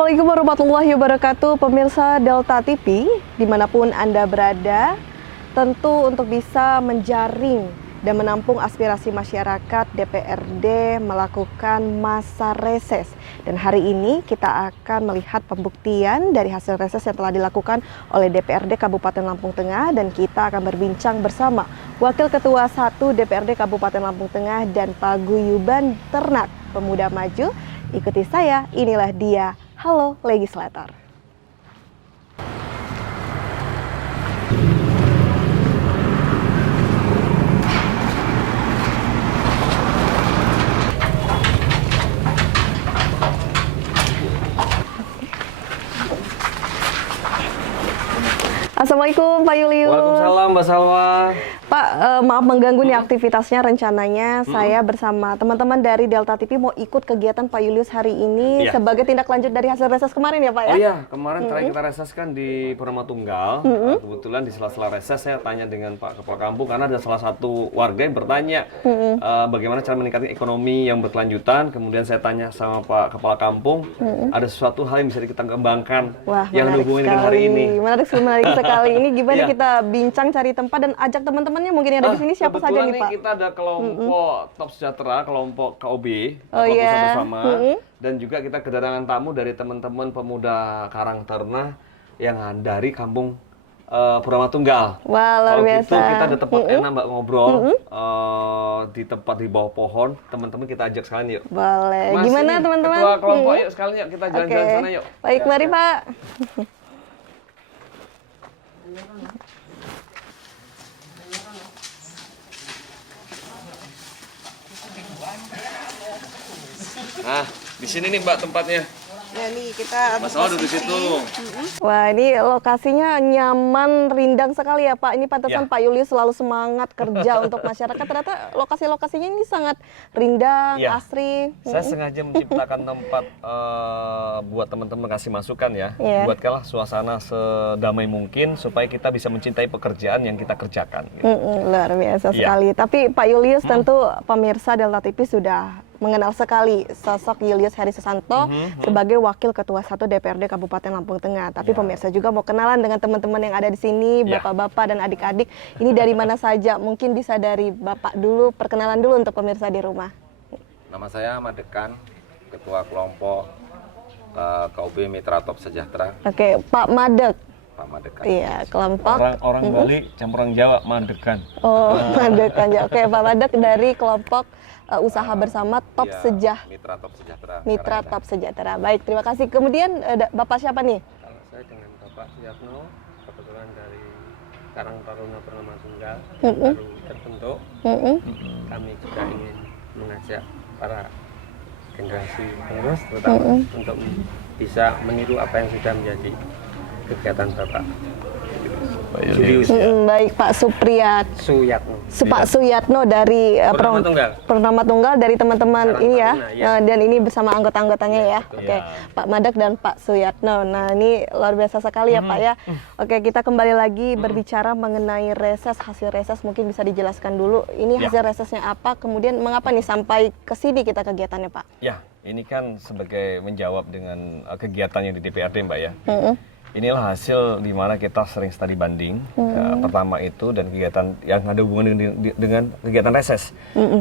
Assalamualaikum warahmatullahi wabarakatuh, pemirsa Delta TV, dimanapun Anda berada, tentu untuk bisa menjaring dan menampung aspirasi masyarakat, DPRD melakukan masa reses. Dan hari ini kita akan melihat pembuktian dari hasil reses yang telah dilakukan oleh DPRD Kabupaten Lampung Tengah, dan kita akan berbincang bersama Wakil Ketua 1 DPRD Kabupaten Lampung Tengah dan Paguyuban Ternak Pemuda Maju. Ikuti saya, inilah dia. Halo Legislator. Assalamualaikum Pak Julius. Waalaikumsalam Mbak Salwa. Pak, maaf mengganggu nih aktivitasnya. Rencananya saya bersama teman-teman dari Delta TV mau ikut kegiatan Pak Julius hari ini sebagai tindak lanjut dari hasil reses kemarin ya Pak ya? Oh iya, kemarin terakhir kita reses kan di Purama Tunggal. Kebetulan di sela-sela reses saya tanya dengan Pak Kepala Kampung karena ada salah satu warga yang bertanya bagaimana cara meningkatkan ekonomi yang berkelanjutan. Kemudian saya tanya sama Pak Kepala Kampung, ada sesuatu hal yang bisa kita kembangkan. Wah, yang hubungan dengan hari ini. Menarik sekali. Ini gimana kita bincang cari tempat dan ajak teman-temannya mungkin yang ada di sini siapa saja nih Pak? Kita ada kelompok Top Sejahtera, kelompok KOB, Oh iya. bersama, dan juga kita kedatangan tamu dari teman-teman pemuda Karang Taruna yang dari kampung Purama Tunggal. Wah, luar biasa. Gitu, kita ada tempat enak Mbak ngobrol di tempat di bawah pohon. Teman-teman kita ajak sekalian yuk. Boleh. Mas, Gimana ini teman-teman? Ketua kelompok yuk sekalian yuk kita jalan-jalan Oke. sana yuk. Baik, mari Pak. Nah, di sini nih Mbak tempatnya. Ya nih kita Mas Salwa duduk di situ. Wah, ini lokasinya nyaman, rindang sekali ya Pak. Ini pantesan Ya. Pak Julius selalu semangat kerja untuk masyarakat. Ternyata lokasi-lokasinya ini sangat rindang, Ya. asri. Saya sengaja menciptakan tempat buat teman-teman kasih masukan ya. Iya. Buatkanlah suasana sedamai mungkin supaya kita bisa mencintai pekerjaan yang kita kerjakan. Gitu. Luar biasa Iya. sekali. Tapi Pak Julius tentu pemirsa Delta TV sudah mengenal sekali sosok Julius Heri Susanto sebagai Wakil Ketua 1 DPRD Kabupaten Lampung Tengah. Tapi pemirsa juga mau kenalan dengan teman-teman yang ada di sini, bapak-bapak dan adik-adik. Ini dari mana saja? Mungkin bisa dari Bapak dulu, perkenalan dulu untuk pemirsa di rumah. Nama saya Madekan, Ketua Kelompok KOB Mitra Top Sejahtera, Oke, Pak Madek. Pak Madekan. Iya, kelompok. Orang Bali campur orang Jawa mandekan. Oh, Madek aja. Oke, Pak Madek dari kelompok usaha bersama Top Iya, Sejah. Mitra Top Sejahtera. Mitra Karangtengah. Top Sejahtera. Baik, terima kasih. Kemudian Bapak siapa nih? Kalau saya dengan Bapak Suyatno, kebetulan dari Karang Taruna Purama Tunggal baru terbentuk, kami juga ingin mengajak para generasi penerus terutama untuk bisa meniru apa yang sudah menjadi kegiatan Bapak Julius Baik, Pak Suyatno. Pak Suyatno dari Purama Tunggal. Purnama Tunggal dari teman-teman Karang ini ya. Taruna, ya. Dan ini bersama anggota-anggotanya ya. betul. Oke, Pak Madek dan Pak Suyatno. Nah, ini luar biasa sekali ya Pak ya. Oke, kita kembali lagi berbicara mengenai reses, hasil reses mungkin bisa dijelaskan dulu. Ini hasil resesnya apa? Kemudian mengapa nih sampai ke sini kita kegiatannya Pak? Ya, ini kan sebagai menjawab dengan kegiatan yang di DPRD Mbak ya. Inilah hasil di mana kita sering studi banding. Pertama itu dan kegiatan yang ada hubungan dengan kegiatan reses.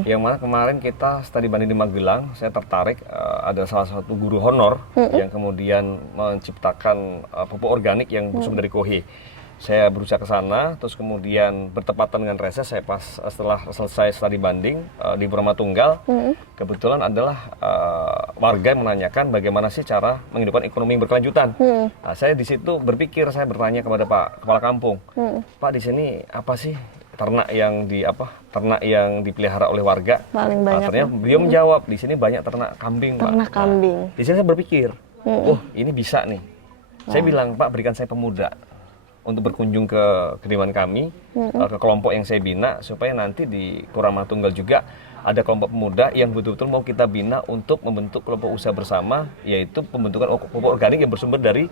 Yang mana kemarin kita studi banding di Magelang, saya tertarik ada salah satu guru honor yang kemudian menciptakan pupuk organik yang bersumber dari kohe. Saya berusaha ke sana, terus kemudian bertepatan dengan reses, saya setelah selesai studi banding di Purama Tunggal, kebetulan adalah warga yang menanyakan bagaimana sih cara menghidupkan ekonomi yang berkelanjutan. Nah, saya di situ berpikir, saya bertanya kepada Pak Kepala Kampung, Pak di sini apa sih ternak yang dipelihara oleh warga? Paling banyak. Ternyata beliau menjawab, di sini banyak ternak kambing, Pak. Ternak kambing. Di sini saya berpikir, oh ini bisa nih. Saya bilang, Pak berikan saya pemuda untuk berkunjung ke kediaman kami, ke kelompok yang saya bina, supaya nanti di Purama Tunggal juga ada kelompok pemuda yang betul-betul mau kita bina untuk membentuk kelompok usaha bersama, yaitu pembentukan pupuk organik yang bersumber dari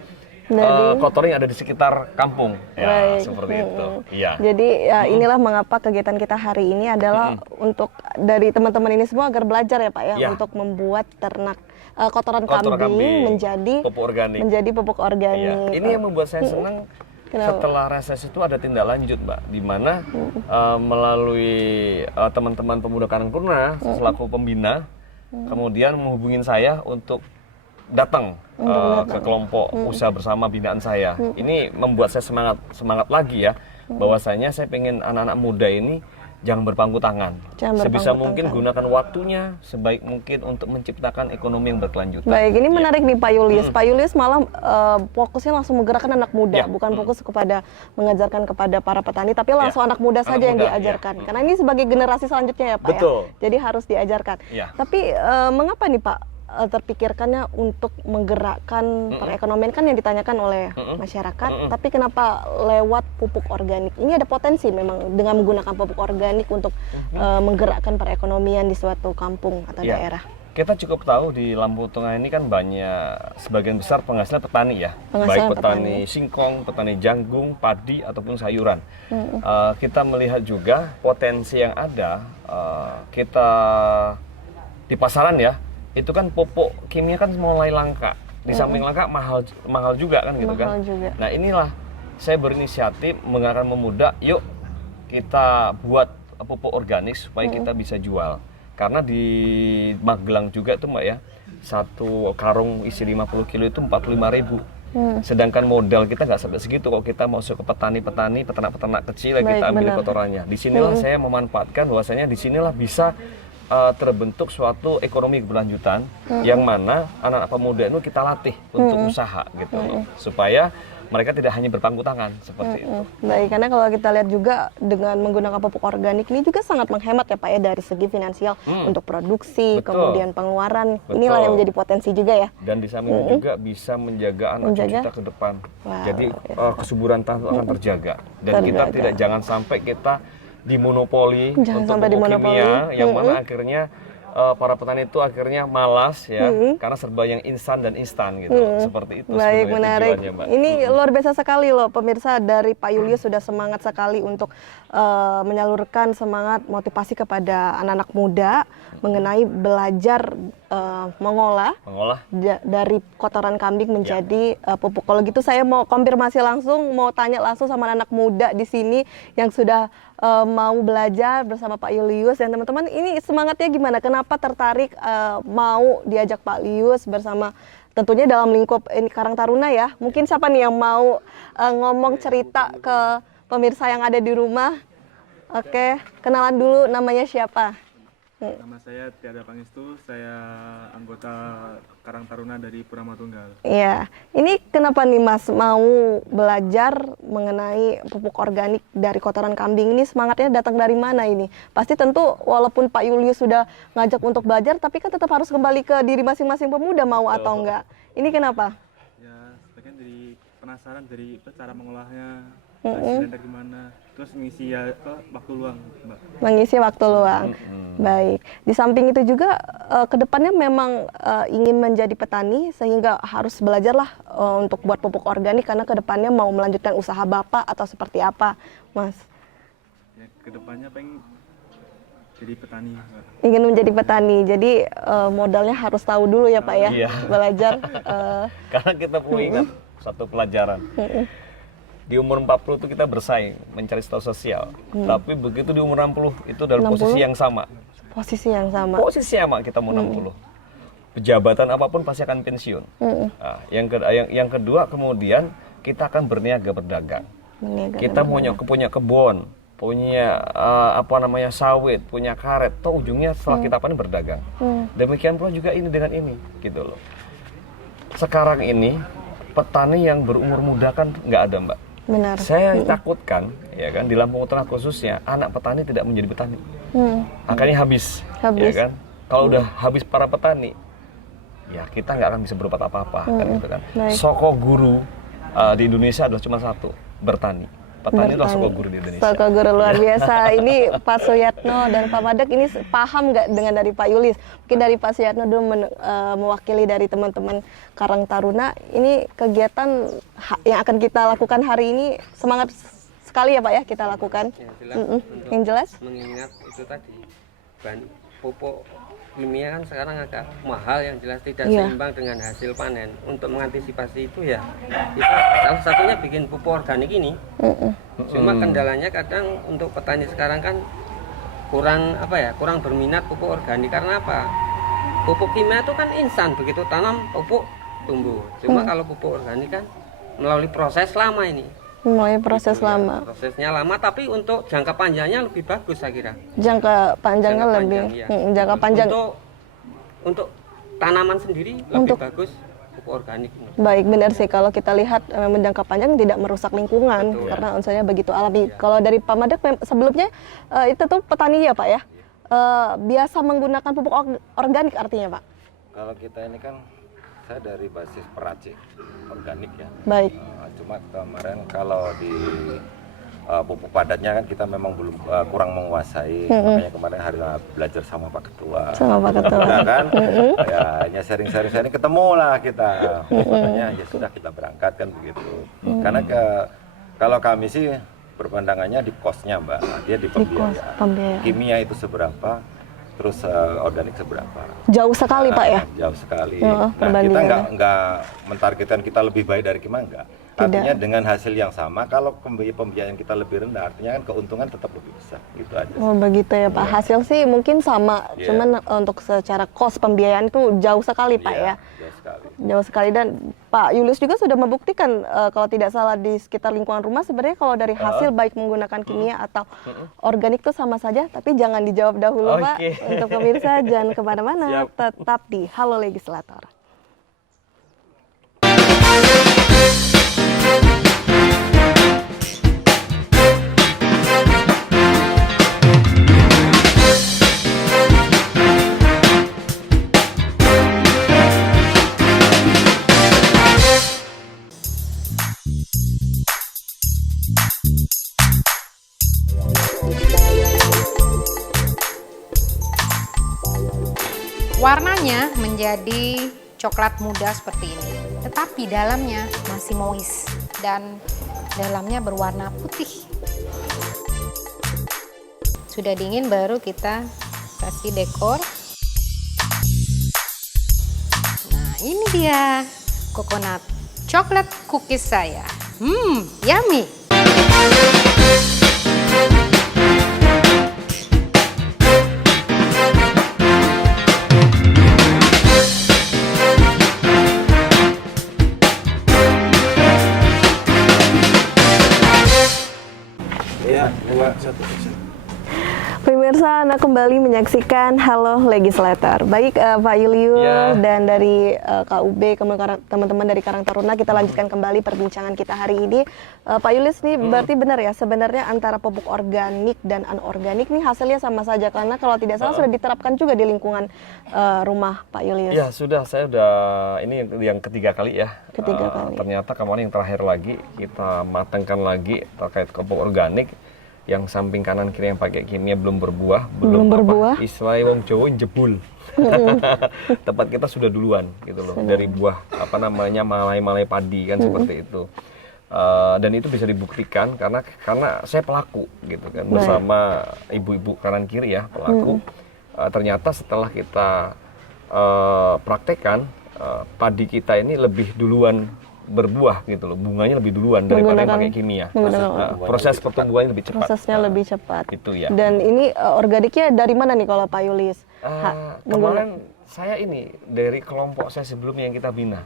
kotoran yang ada di sekitar kampung. Ya, seperti itu. Iya. Jadi ya, inilah mengapa kegiatan kita hari ini adalah untuk dari teman-teman ini semua agar belajar ya Pak ya, Ya. untuk membuat ternak kotoran Kotoran kambing menjadi pupuk organik. Iya. Ini yang membuat saya senang. Kenapa? Setelah reses itu ada tindak lanjut, Mbak, di mana melalui teman-teman pemuda Karang Taruna selaku pembina, kemudian menghubungin saya untuk datang ke kelompok usaha bersama binaan saya. Ini membuat saya semangat lagi ya, bahwasanya saya pengen anak-anak muda ini jangan berpangku tangan. Sebisa mungkin gunakan waktunya sebaik mungkin untuk menciptakan ekonomi yang berkelanjutan. Baik, ini menarik nih Pak Julius. Pak Julius malah fokusnya langsung menggerakkan anak muda, bukan fokus kepada mengajarkan kepada para petani, tapi langsung anak muda saja yang diajarkan. Karena ini sebagai generasi selanjutnya ya Pak. Betul. Ya. Jadi harus diajarkan. Tapi mengapa nih Pak terpikirkannya untuk menggerakkan perekonomian, kan yang ditanyakan oleh masyarakat, tapi kenapa lewat pupuk organik? Ini ada potensi memang dengan menggunakan pupuk organik untuk menggerakkan perekonomian di suatu kampung atau daerah. Kita cukup tahu di Lampung Tengah ini kan banyak, sebagian besar penghasilan petani ya, baik petani singkong, petani jagung, padi ataupun sayuran. Kita melihat juga potensi yang ada, kita di pasaran ya, itu kan pupuk kimia kan mulai langka. Di samping langka mahal juga kan gitu kan. Nah, inilah saya berinisiatif menggerakkan pemuda, yuk kita buat pupuk organik supaya kita bisa jual. Karena di Magelang juga tuh Mbak ya, satu karung isi 50 kilo itu 45.000. Sedangkan modal kita nggak sampai segitu kalau kita masuk ke petani-petani, peternak-peternak kecil yang kita ambil kotorannya. Disinilah saya memanfaatkan bahwasanya disinilah bisa terbentuk suatu ekonomi keberlanjutan yang mana anak-anak pemuda itu kita latih untuk usaha gitu loh, supaya mereka tidak hanya berpangku tangan seperti itu. Baik, karena kalau kita lihat juga dengan menggunakan pupuk organik ini juga sangat menghemat ya Pak ya dari segi finansial untuk produksi, kemudian pengeluaran. Inilah yang menjadi potensi juga ya. Dan di samping itu juga bisa menjaga anak cucu kita ke depan. Jadi kesuburan tanah akan terjaga dan kita jangan sampai kita dimonopoli untuk pupuk kimia yang mana akhirnya para petani itu akhirnya malas ya karena serba yang instan dan instan gitu. Seperti itu. Baik, menarik. Ini luar biasa sekali loh pemirsa, dari Pak Julius sudah semangat sekali untuk menyalurkan semangat motivasi kepada anak-anak muda mengenai belajar mengolah dari kotoran kambing menjadi pupuk. Kalau gitu saya mau konfirmasi langsung, mau tanya langsung sama anak muda di sini yang sudah mau belajar bersama Pak Julius dan teman-teman. Ini semangatnya gimana? Kenapa tertarik mau diajak Pak Julius bersama, tentunya dalam lingkup ini Karang Taruna ya? Mungkin siapa nih yang mau ngomong cerita ke pemirsa yang ada di rumah? Oke, kenalan dulu, namanya siapa? Nama saya Tiada Pangestu, saya anggota Karang Taruna dari Purama Tunggal. Iya, ini kenapa nih Mas mau belajar mengenai pupuk organik dari kotoran kambing ini? Semangatnya datang dari mana ini? Pasti tentu walaupun Pak Julius sudah ngajak untuk belajar, tapi kan tetap harus kembali ke diri masing-masing pemuda, mau atau enggak. Ini kenapa? Ya, sebagian dari penasaran dari cara mengolahnya, hasilnya dari mana, terus mengisi waktu luang, Mbak. Mengisi waktu luang. Baik. Di samping itu juga kedepannya memang ingin menjadi petani sehingga harus belajarlah untuk buat pupuk organik karena kedepannya mau melanjutkan usaha Bapak atau seperti apa, Mas? Ya, kedepannya pengen jadi petani, Mbak. Ingin menjadi petani. Jadi modalnya harus tahu dulu ya Pak ya, belajar. Karena kita perlu ingat satu pelajaran. Di umur 40 itu kita bersaing mencari status sosial. Tapi begitu di umur 60 itu dalam 60? posisi yang sama. Posisi yang sama. Posisi sama kita mau 60. Pejabatan apapun pasti akan pensiun. Nah, yang kedua kemudian kita akan berniaga berdagang. Kita punya kebun, punya sawit, punya karet. Toh ujungnya setelah kita panen berdagang. Demikian pula juga ini dengan ini, gitu loh. Sekarang ini petani yang berumur muda kan nggak ada, Mbak. Benar. Saya takutkan, ya kan, di Lampung Tengah khususnya anak petani tidak menjadi petani. Akhirnya habis. Ya kan. Kalau udah habis para petani, ya kita nggak akan bisa berbuat apa-apa, kan gitu kan. Soko guru di Indonesia adalah cuma satu, bertani. Petani adalah soko guru di Indonesia. Soko guru luar biasa. Ini Pak Suyatno dan Pak Madek ini paham nggak dengan dari Pak Julius? Mungkin dari Pak Suyatno dulu mewakili dari teman-teman Karang Taruna. Ini kegiatan yang akan kita lakukan hari ini semangat sekali ya Pak ya kita lakukan. Ya, jelas. Yang jelas? Mengingat itu tadi pupuk kimia kan sekarang agak mahal, yang jelas tidak Iya. seimbang dengan hasil panen. Untuk mengantisipasi itu ya kita salah satunya bikin pupuk organik ini. Cuma kendalanya kadang untuk petani sekarang kan kurang berminat pupuk organik. Karena apa? Pupuk kimia itu kan instan, begitu tanam pupuk tumbuh. Cuma kalau pupuk organik kan melalui proses lama ini. Mulai proses Gitu ya. lama. Prosesnya lama, tapi untuk jangka panjangnya lebih bagus saya kira. Jangka panjangnya Jangka lebih. panjang, ya. Jangka panjang. Untuk tanaman sendiri lebih Untuk- bagus pupuk organik ini. Baik, benar sih kalau kita lihat memang jangka panjang tidak merusak lingkungan Betul. karena unsurnya begitu alami. Kalau dari Pak Madek sebelumnya itu tuh petani ya Pak ya, biasa menggunakan pupuk organik artinya Pak. Kalau kita ini kan saya dari basis peracik organik ya. Baik. Cuma kemarin kalau di pupuk padatnya kan kita memang belum kurang menguasai. Makanya kemarin hari belajar sama Pak Ketua. Sama Pak Ketua. Ya kan? Ya hanya sharing ketemu lah kita. Makanya ya sudah kita berangkat kan begitu. Karena kalau kami sih berpandangannya di cost-nya Mbak. Dia di pembiayaan. Pembiayaan. Kimia itu seberapa, terus organik seberapa. Jauh sekali Pak ya. Jauh sekali. Oh, Nah, kita perbandingannya. nggak mentargetkan kita lebih baik dari kimia, enggak. Artinya dengan hasil yang sama, kalau pembiayaan kita lebih rendah, artinya kan keuntungan tetap lebih besar. Gitu aja. Oh begitu ya Pak. Hasil sih mungkin sama, Iya. cuman untuk secara cost pembiayaan itu jauh sekali Pak ya. Jauh sekali. Jauh sekali, dan Pak Julius juga sudah membuktikan kalau tidak salah di sekitar lingkungan rumah sebenarnya kalau dari hasil baik menggunakan kimia atau organik itu sama saja, tapi jangan dijawab dahulu Pak. Oke. Untuk pemirsa jangan kemana-mana, Siap. tetap di Halo Legislator. Warnanya menjadi coklat muda seperti ini, tetapi dalamnya masih moist dan dalamnya berwarna putih. Sudah dingin baru kita kasih dekor. Nah, ini dia coconut coklat cookies saya. Yummy. Pemirsa, Anda kembali menyaksikan Halo Legislator. Baik Pak Julius Ya. dan dari KUB, teman-teman dari Karang Taruna, kita lanjutkan kembali perbincangan kita hari ini. Pak Julius, ini berarti benar ya sebenarnya antara pupuk organik dan anorganik nih hasilnya sama saja, karena kalau tidak salah sudah diterapkan juga di lingkungan rumah Pak Julius. Ya sudah, saya udah ini yang ketiga kali ya. Ketiga kali. Ternyata kemarin yang terakhir lagi kita matangkan lagi terkait pupuk organik. Yang samping kanan kiri yang pakai kimia belum berbuah, Belum berbuah. Istilahnya wong Jawa jebul. Tempat kita sudah duluan gitu loh, dari buah malai-malai padi kan seperti itu. Dan itu bisa dibuktikan karena saya pelaku gitu kan, bersama ibu-ibu kanan kiri ya pelaku. Ternyata setelah kita praktekkan, padi kita ini lebih duluan berbuah gitu loh, bunganya lebih duluan daripada yang pakai kimia. Proses pertumbuhannya lebih cepat. Prosesnya lebih cepat. Itu ya. Dan ini organiknya dari mana nih kalau Pak Julius? Kemarin saya ini dari kelompok saya sebelumnya yang kita bina.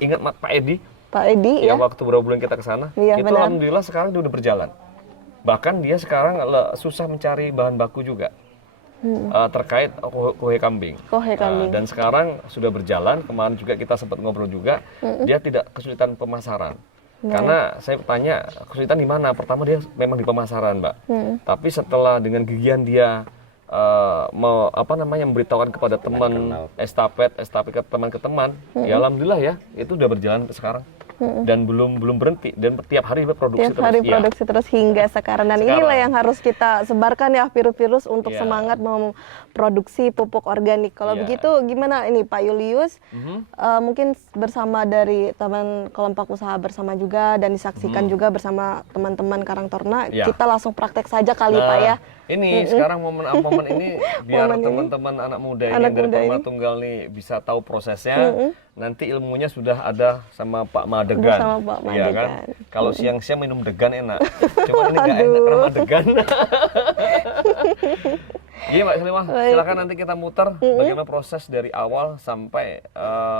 Ingat Pak Edi? Pak Edi ya? Waktu beberapa bulan kita ke sana. Iya, itu benar. alhamdulillah sekarang dia udah berjalan. Bahkan dia sekarang susah mencari bahan baku juga. Terkait kohe kambing. Kohe kambing. Dan sekarang sudah berjalan, kemarin juga kita sempat ngobrol juga, dia tidak kesulitan pemasaran. Karena saya tanya, kesulitan di mana? Pertama dia memang di pemasaran, Mbak. Tapi setelah dengan gigian dia memberitahukan kepada teman estafet ke teman, ya alhamdulillah ya, itu udah berjalan sampai sekarang. dan belum berhenti, dan tiap hari produksi Tiap hari terus. Iya. produksi terus hingga sekarang. Dan inilah yang harus kita sebarkan ya, virus-virus untuk Iya. semangat memproduksi pupuk organik. Kalau Iya. begitu gimana ini Pak Julius? Mungkin bersama dari teman kelompok usaha bersama juga dan disaksikan juga bersama teman-teman Karang Taruna, Iya. kita langsung praktek saja kali Pak ya. Ini sekarang momen ini biar teman-teman anak muda ini Anak dari muda Perumahan ini. Tunggal nih bisa tahu prosesnya. Nanti ilmunya sudah ada sama Pak Madegan. Udah sama Pak Iya kan? Madegan. Kalau siang-siang minum degan enak. Cuma ini nggak enak karena Madegan. Iya Mbak Selimah, silakan nanti kita muter bagaimana proses dari awal sampai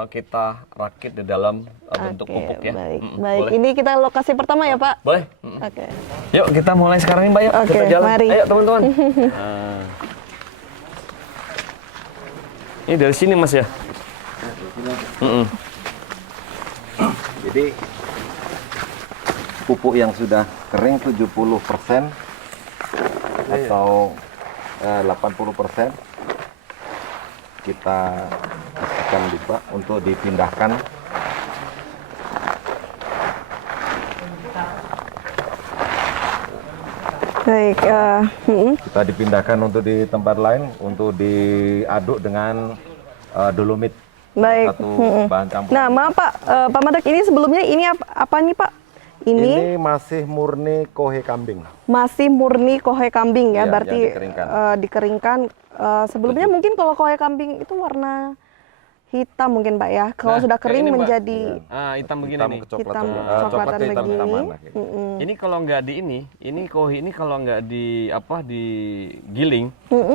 kita rakit di dalam bentuk Oke, pupuk ya. baik. Mm-mm. Baik. Boleh? Ini kita lokasi pertama ya Pak? Boleh. Oke. Yuk kita mulai sekarang nih Mbak, yuk Oke, kita jalan. mari. Ayo teman-teman. Nah. Ini dari sini Mas ya? Jadi pupuk yang sudah kering 70% atau 80% kita kasihkan lupa untuk dipindahkan Baik. kita dipindahkan untuk di tempat lain untuk diaduk dengan dolomit. Baik. Satu bahan campur. Nah, maaf Pak, Pak Madak, ini sebelumnya ini apa nih Pak? Ini masih murni kohe kambing. Masih murni kohe kambing ya, Iya, berarti yang dikeringkan. dikeringkan. Sebelumnya mungkin kalau kohe kambing itu warna hitam mungkin Pak ya. Kalau Nah, sudah kayak kering ini, Mbak. menjadi hitam begini Hitam nih. kecoklatan, hitam coklat coklatan kehitam-hitaman begini. lah, gitu. Ini kalau nggak di kohi ini kalau nggak digiling,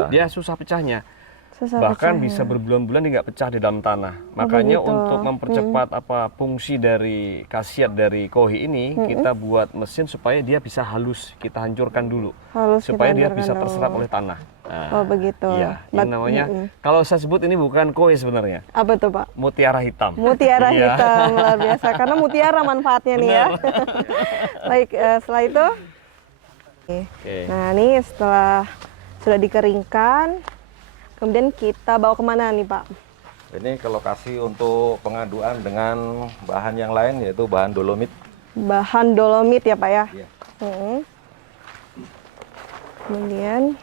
dia susah pecahnya. Susah Bahkan pecahnya. bisa berbulan-bulan dia nggak pecah di dalam tanah. Makanya begitu. untuk mempercepat fungsi dari khasiat dari kohi ini, kita buat mesin supaya dia bisa halus. Kita hancurkan dulu, Halus kita supaya dia hancurkan bisa dulu. terserap oleh tanah. Nah, Oh begitu. iya, ini namanya. Kalau saya sebut ini bukan kohi sebenarnya, Apa tuh Pak? mutiara hitam. Mutiara Iya. hitam, luar biasa. Karena mutiara manfaatnya nih ya. Baik, setelah itu. Oke. Nah ini setelah sudah dikeringkan, kemudian kita bawa kemana nih Pak? Ini ke lokasi untuk pengaduan dengan bahan yang lain yaitu bahan dolomit. Bahan dolomit ya Pak ya? Iya. Kemudian,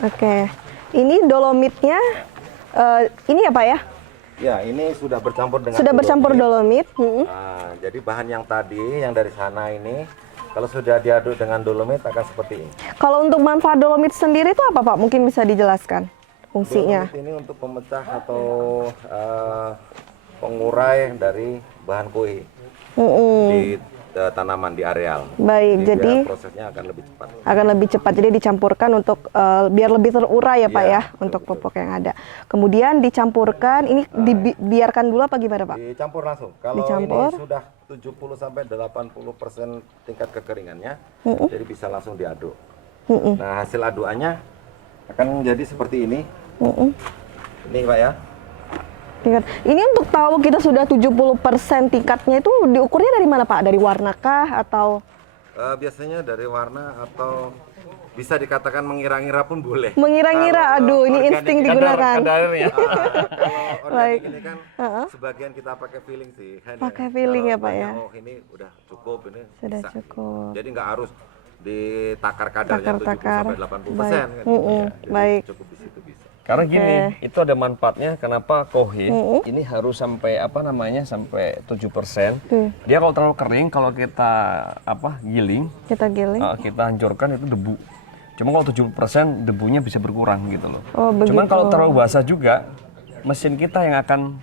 oke, ini dolomitnya, ini ya Pak ya? Ya, ini sudah bercampur dengan Sudah bercampur dolomit. Nah, jadi bahan yang tadi yang dari sana ini kalau sudah diaduk dengan dolomit akan seperti ini. Kalau untuk manfaat dolomit sendiri itu apa Pak? Mungkin bisa dijelaskan fungsinya. Dolomit ini untuk pemecah atau pengurai dari bahan kue di tanaman di areal. Baik, jadi biar prosesnya akan lebih cepat. akan lebih cepat. Jadi dicampurkan untuk biar lebih terurai ya Pak Iya, ya untuk pupuk yang ada. Kemudian dicampurkan, ini dibiarkan dulu apa gimana Pak? Dicampur langsung. Kalau Dicampur. ini sudah 70 sampai 80% tingkat kekeringannya, jadi bisa langsung diaduk. Nah, hasil adukannya akan menjadi seperti ini. Ini Pak ya. Tingkat. Ini untuk tahu kita sudah 70% tingkatnya itu diukurnya dari mana Pak? Dari warna kah atau? Biasanya dari warna atau bisa dikatakan mengira-ngira pun boleh. Mengira-ngira, Kalau aduh ini organik insting kadar- digunakan. Kadarnya. Kalau Baik. organik ini kan sebagian kita pakai feeling sih. Hanya Pakai feeling kalau ya, Pak, ya? Oh ini udah cukup ini. Sudah bisa. cukup. Jadi nggak harus ditakar kadarnya 70 Takar-takar. sampai 80%. Baik. Kan? Ya, jadi Baik. cukup di situ bisa. Karena gini, itu ada manfaatnya. Kenapa kohi ini harus sampai sampai 7%. Dia kalau terlalu kering, kalau kita giling, Kita giling. kita hancurkan itu debu. Cuma kalau 70% debunya bisa berkurang gitu loh. Oh, begitu. Cuman kalau terlalu basah juga, mesin kita yang akan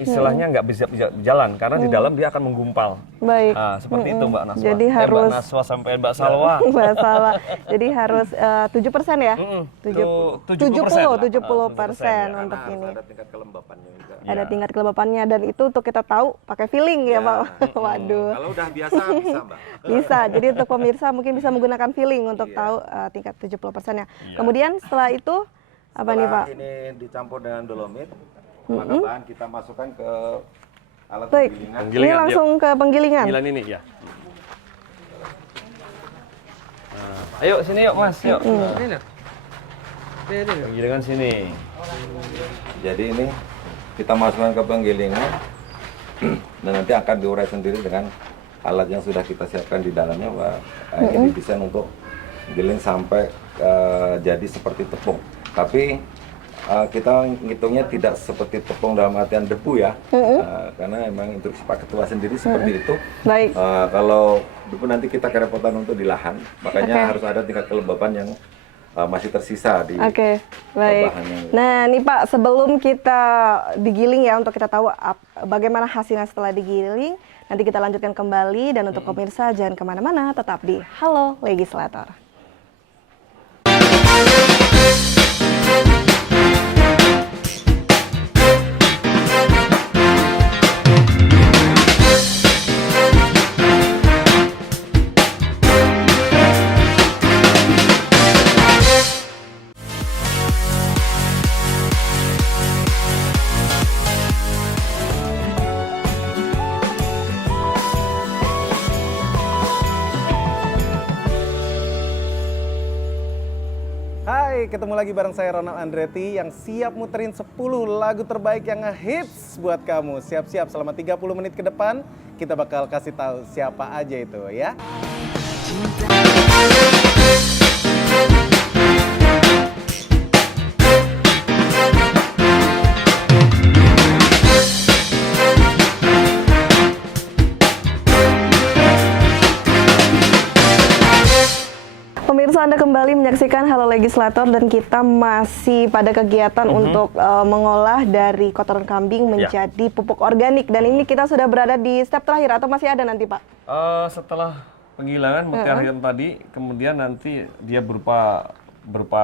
istilahnya nggak bisa jalan karena di dalam dia akan menggumpal. Baik. Nah, seperti itu Mbak Naswa. Jadi Mbak harus- Naswa sampai Mbak Salwa. Nggak salah. Jadi harus 7% ya? 70%. 70% Karena untuk harus ini. ada tingkat kelembapannya juga. Ada tingkat kelembapannya dan itu untuk kita tahu pakai feeling ya Pak. Waduh. Kalau udah biasa bisa Mbak. Bisa. Jadi untuk pemirsa mungkin bisa menggunakan feeling untuk tahu tingkat 70%-nya. Kemudian setelah itu apa nih Pak? Setelah ini dicampur dengan dolomit, maka bahan kita masukkan ke alat Baik. penggilingan. Ini Penggilingan, langsung ke penggilingan. Penggilingan ini ya. Nah, ayo sini yuk Mas, yuk. Ini loh. Ini loh. Penggilingan sini. Jadi ini kita masukkan ke penggilingan, Dan nanti akan diurai sendiri dengan alat yang sudah kita siapkan di dalamnya, Mbak. Ini desain untuk giling sampai jadi seperti tepung. Tapi kita ngitungnya tidak seperti tepung dalam artian debu ya, karena memang instruksi Pak Ketua sendiri seperti itu. Baik. Kalau debu nanti kita kerepotan untuk di lahan, makanya harus ada tingkat kelembapan yang masih tersisa di Oke, baik. bahannya. Nah, nih Pak, sebelum kita digiling ya, untuk kita tahu bagaimana hasilnya setelah digiling, nanti kita lanjutkan kembali. Dan untuk pemirsa, jangan kemana-mana, tetap di Halo Legislator. Hai, ketemu lagi bareng saya Ronald Andretti yang siap muterin 10 lagu terbaik yang ngehits buat kamu. Siap-siap selama 30 menit ke depan kita bakal kasih tahu siapa aja itu ya. Pemirsa, Anda kembali menyaksikan Halo Legislator dan kita masih pada kegiatan untuk mengolah dari kotoran kambing menjadi pupuk organik. Dan ini kita sudah berada di step terakhir atau masih ada nanti, Pak? Setelah penggilangan mutiara tadi, kemudian nanti dia berupa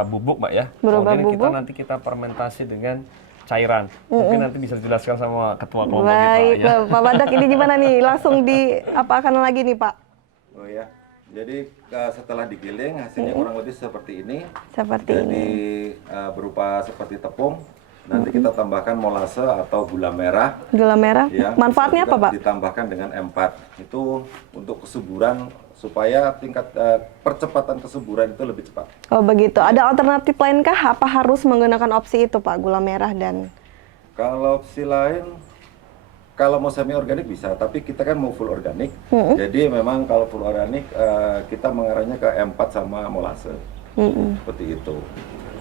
bubuk, Mbak ya. Berupa Kemudian bubuk. nanti kita fermentasi dengan cairan. Mungkin nanti bisa dijelaskan sama ketua kelompok Baik, kita ya. Pak Badak, ini gimana nih? Langsung diapakan lagi nih, Pak? Oh ya, jadi setelah digiling hasilnya kurang lebih seperti ini. Seperti Jadi ini. berupa seperti tepung. Nanti kita tambahkan molase atau gula merah. Gula merah. Ya, Manfaatnya bisa apa, juga Pak? Ditambahkan dengan M4. Itu untuk kesuburan supaya tingkat percepatan kesuburan itu lebih cepat. Oh, begitu. Ada alternatif lainkah? Apa harus menggunakan opsi itu, Pak? Gula merah dan... Kalau opsi lain, kalau mau semi organik bisa, tapi kita kan mau full organik. Jadi memang kalau full organik kita mengarahnya ke M4 sama molase. Seperti itu.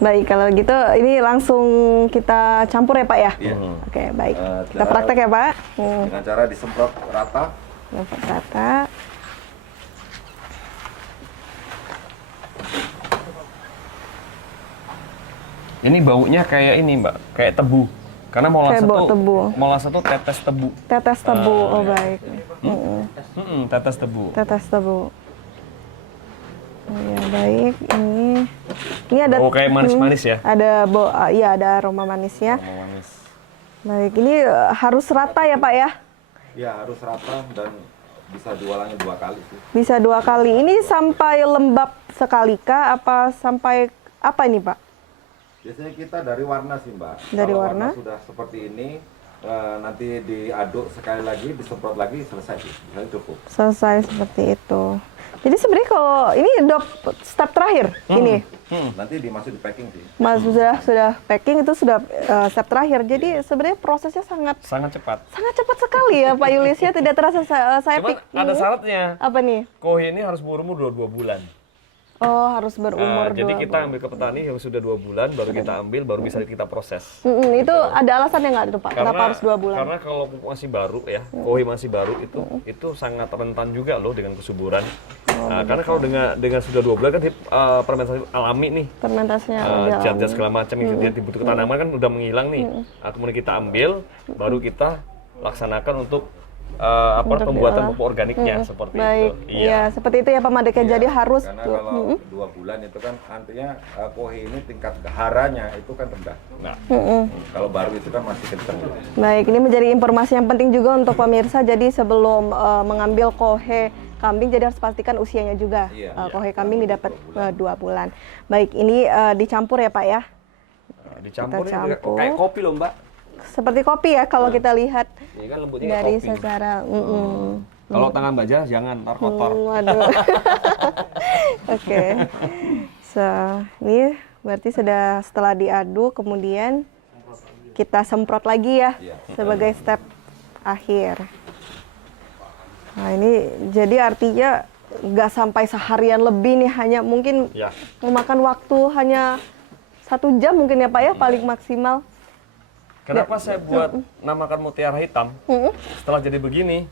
Baik, kalau gitu ini langsung kita campur ya, Pak ya? Iya. Oke, baik. Kita Cara- praktek ya, Pak. Dengan cara disemprot rata. Dapat rata. Ini baunya kayak ini, Mbak, kayak tebu. Karena molase Kayak bau tuh tebu. molase tuh tetes tebu. Tetes tebu. Oh, baik. Tetes tebu. Tetes tebu. Oh, ya, baik. Ini ada Kayak manis-manis ya. Ada iya, ada aroma manisnya. Aroma manis. Baik, ini harus rata ya, Pak ya? Ya harus rata dan bisa diulangi 2 kali sih. Bisa 2 kali. Ini sampai lembab sekali kah? Apa sampai apa ini, Pak? Biasanya kita dari warna sih, Mbak. Dari Kalau warna? sudah seperti ini, nanti diaduk sekali lagi, disemprot lagi, selesai sih. Bisa cukup. Selesai seperti itu. Jadi sebenarnya kalau ini step terakhir ini, Nanti dimasuk di packing sih. Mas sudah packing, itu sudah step terakhir. Jadi sebenarnya prosesnya sangat Sangat cepat sekali ya, Pak Yulis ya. Tidak terasa saya Cuman ada syaratnya. Apa nih? Kohe ini harus berumur 2 bulan. Oh, harus berumur Jadi 2 kita ambil ke petani yang sudah 2 bulan, baru kita ambil, baru bisa kita proses. Itu ada alasannya nggak itu, Pak? Kenapa harus 2 bulan? Karena kalau pupuk masih baru ya, kohe masih baru itu sangat rentan juga loh dengan kesuburan. Karena kalau dengan sudah 2 bulan kan fermentasi alami nih. Fermentasinya Zat-zat segala macam yang dia dibutuhkan tanaman kan udah menghilang nih. Kemudian kita ambil, baru kita laksanakan untuk pembuatan pupuk organiknya seperti baik. itu. Iya, seperti itu ya, Pak Madek. Jadi harus Karena kalau 2 bulan itu kan artinya kohe ini tingkat haranya itu kan rendah. Nah, Kalau baru itu kan masih kenceng. baik. Ini menjadi informasi yang penting juga untuk pemirsa. Jadi sebelum mengambil kohe kambing, jadi harus pastikan usianya juga. Iya. Kohe kambing didapat 2 bulan. Baik, ini dicampur ya, Pak ya? dicampur Kita ini campur. kayak kopi loh, Mbak. Seperti kopi ya kalau kita lihat Ini kan lembutnya kayak dari kopi. secara. Kalau tangan Mbak Jana jangan, ntar kotor. Waduh. Oke. So, ini berarti sudah setelah diaduk kemudian kita semprot lagi ya sebagai step akhir. Nah ini jadi artinya nggak sampai seharian lebih nih, hanya mungkin Ya. memakan waktu hanya 1 jam mungkin ya Pak ya, paling maksimal. Kenapa saya buat namakan mutiara hitam? Setelah jadi begini,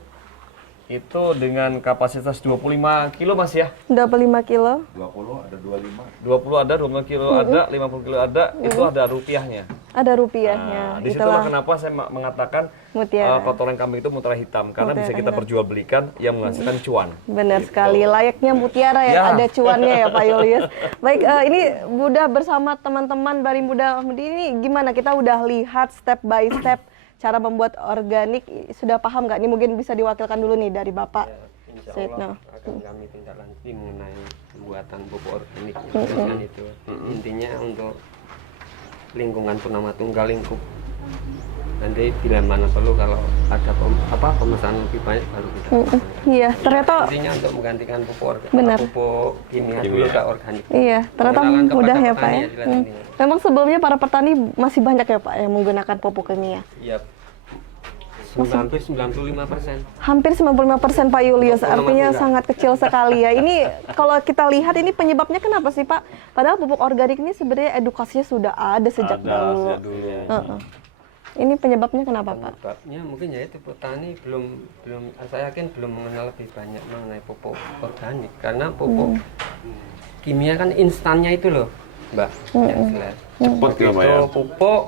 itu dengan kapasitas 25 kilo Mas ya? 25 kilo. 20 ada 25. 20 ada, 25 kilo ada, 50 kilo ada, itu ada rupiahnya. Ada rupiahnya. Nah, disitulah kenapa saya mengatakan mutiara. kotoran kambing itu mutiara hitam, karena Mutiara bisa kita hitam. perjualbelikan yang menghasilkan cuan. Benar sekali, layaknya mutiara ya, Ya. ada cuannya ya Pak Julius. Baik, ini Buddha bersama teman-teman Bari Muda Mudi ini gimana? Kita udah lihat step by step cara membuat organik, sudah paham nggak? Ini mungkin bisa diwakilkan dulu nih dari Bapak. Insya Suyitno. Allah akan kami tindak lanjuti mengenai pembuatan pupuk organik kan itu. Intinya untuk lingkungan Purnama Tunggal lingkup. Nanti bila mana perlu kalau ada pemesanan lebih banyak baru kita lakukan. Iya, ternyata Intinya untuk menggantikan Benar. pupuk kimia dulu ke organik. iya, ternyata Pengenalan kepada mudah ya Pak petani ya. ya, jelas intinya. Memang sebelumnya para petani masih banyak ya Pak yang menggunakan pupuk kimia. Iya. Hampir 95%. Hampir 95% Pak Julius, Untuk artinya Purnama sangat kecil sekali ya. Ini kalau kita lihat ini penyebabnya kenapa sih Pak? Padahal pupuk organik ini sebenarnya edukasinya sudah ada sejak dahulu. Heeh. Ini penyebabnya kenapa Pak? Penyebabnya mungkin ya itu petani belum saya yakin belum mengenal lebih banyak mengenai pupuk organik karena pupuk kimia kan instannya itu loh Mbak yang jelas. Cepat gitu Pak ya. Itu pupuk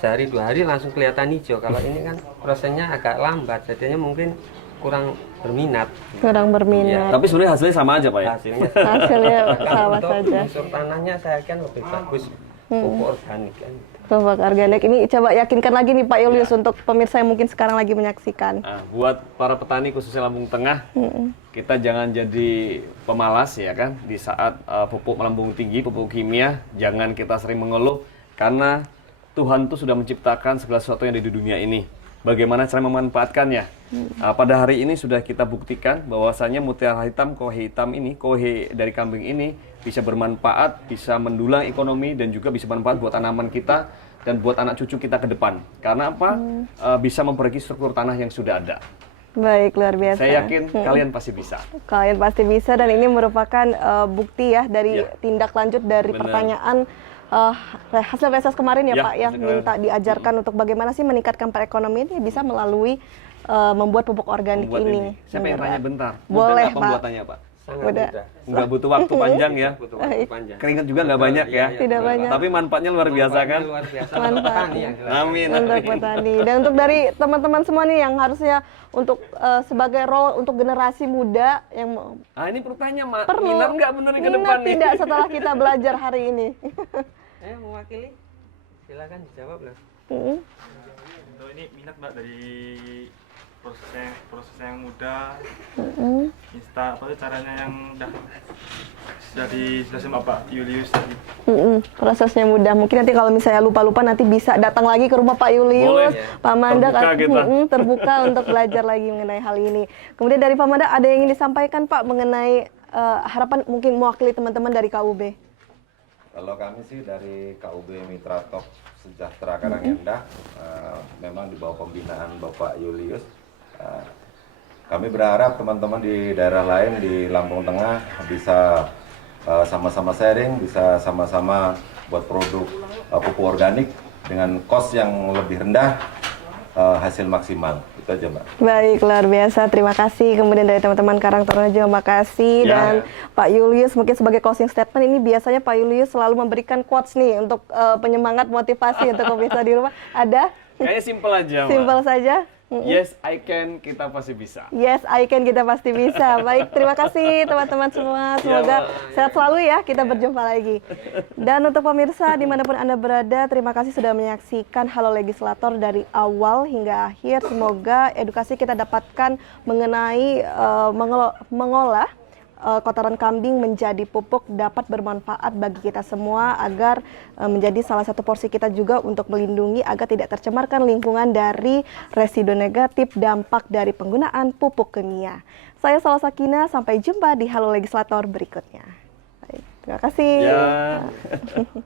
sehari 2 hari langsung kelihatan hijau. Kalau ini kan prosesnya agak lambat jadinya mungkin kurang berminat. Kurang berminat. Tapi sebenarnya hasilnya sama aja Pak ya? Hasilnya Hasilnya Bahkan sama untuk saja. unsur tanahnya saya yakin lebih bagus pupuk organik kan. Pupuk organik ini coba yakinkan lagi nih Pak Julius untuk pemirsa yang mungkin sekarang lagi menyaksikan. Nah, buat para petani khususnya Lampung Tengah, kita jangan jadi pemalas ya kan. Di saat pupuk melambung tinggi, pupuk kimia, jangan kita sering mengeluh karena Tuhan tuh sudah menciptakan segala sesuatu yang ada di dunia ini. Bagaimana cara memanfaatkannya? Nah, pada hari ini sudah kita buktikan bahwasanya mutiara hitam, kohe hitam ini, kohe dari kambing ini bisa bermanfaat, bisa mendulang ekonomi dan juga bisa bermanfaat buat tanaman kita dan buat anak cucu kita ke depan. Karena apa? Bisa memperbaiki struktur tanah yang sudah ada. Baik, luar biasa. Saya yakin kalian pasti bisa. Kalian pasti bisa dan ini merupakan bukti ya dari Ya. tindak lanjut dari Benar. pertanyaan hasil reses kemarin ya, Ya, Pak ya, hasil kemarin. minta diajarkan untuk bagaimana sih meningkatkan perekonomian ya bisa melalui membuat pupuk organik Membuat ini. Saya pengen tanya bentar. Boleh, nggak Pak. pembuatannya, Pak? Sangat Udah. mudah. Nggak butuh waktu panjang ya. Butuh waktu panjang. Keringat juga nggak banyak ya. Tidak banyak. Tapi manfaatnya luar biasa kan? Luar biasa Manfaat. untuk petani yang jelas. Amin. Untuk amin. petani dan untuk dari teman-teman semua nih yang harusnya untuk sebagai role untuk generasi muda yang Ah ini pertanyaan Mak. perlu Minat nggak bener ke minat depan nih? tidak setelah kita belajar hari ini. Mewakili silakan dijawab lah. Untuk ini minat Mbak dari prosesnya yang mudah, instan apa tuh caranya yang sudah dijelasin Bapak Julius tadi. Prosesnya mudah. Mungkin nanti kalau misalnya lupa-lupa nanti bisa datang lagi ke rumah Pak Julius, Boleh. Pak Manda Terbuka kita. terbuka untuk belajar lagi mengenai hal ini. Kemudian dari Pak Manda ada yang ingin disampaikan Pak mengenai harapan mungkin mewakili teman-teman dari KUB. Kalau kami sih dari KUB Mitra Top Sejahtera Karanggendah, memang di bawah pembinaan Bapak Julius, kami berharap teman-teman di daerah lain di Lampung Tengah bisa sama-sama sharing, bisa sama-sama buat produk pupuk organik dengan cost yang lebih rendah, hasil maksimal. Itu aja Mbak. Baik, luar biasa. Terima kasih. Kemudian dari teman-teman Karang Taruna juga makasih. Ya. Dan Pak Julius mungkin sebagai closing statement ini biasanya Pak Julius selalu memberikan quotes nih untuk penyemangat motivasi untuk pemirsa di rumah. Ada? Kayaknya simpel aja Mak. Simpel saja. Yes, I can, kita pasti bisa. Yes, I can, kita pasti bisa. Baik, terima kasih teman-teman semua. Semoga sehat selalu ya, kita berjumpa lagi. Dan untuk pemirsa dimanapun Anda berada, terima kasih sudah menyaksikan Halo Legislator dari awal hingga akhir. Semoga edukasi kita dapatkan mengenai mengolah kotoran kambing menjadi pupuk dapat bermanfaat bagi kita semua agar menjadi salah satu porsi kita juga untuk melindungi agar tidak tercemarkan lingkungan dari residu negatif dampak dari penggunaan pupuk kimia. Saya Salwa Sakina, sampai jumpa di Halo Legislator berikutnya. Baik, terima kasih. Ya.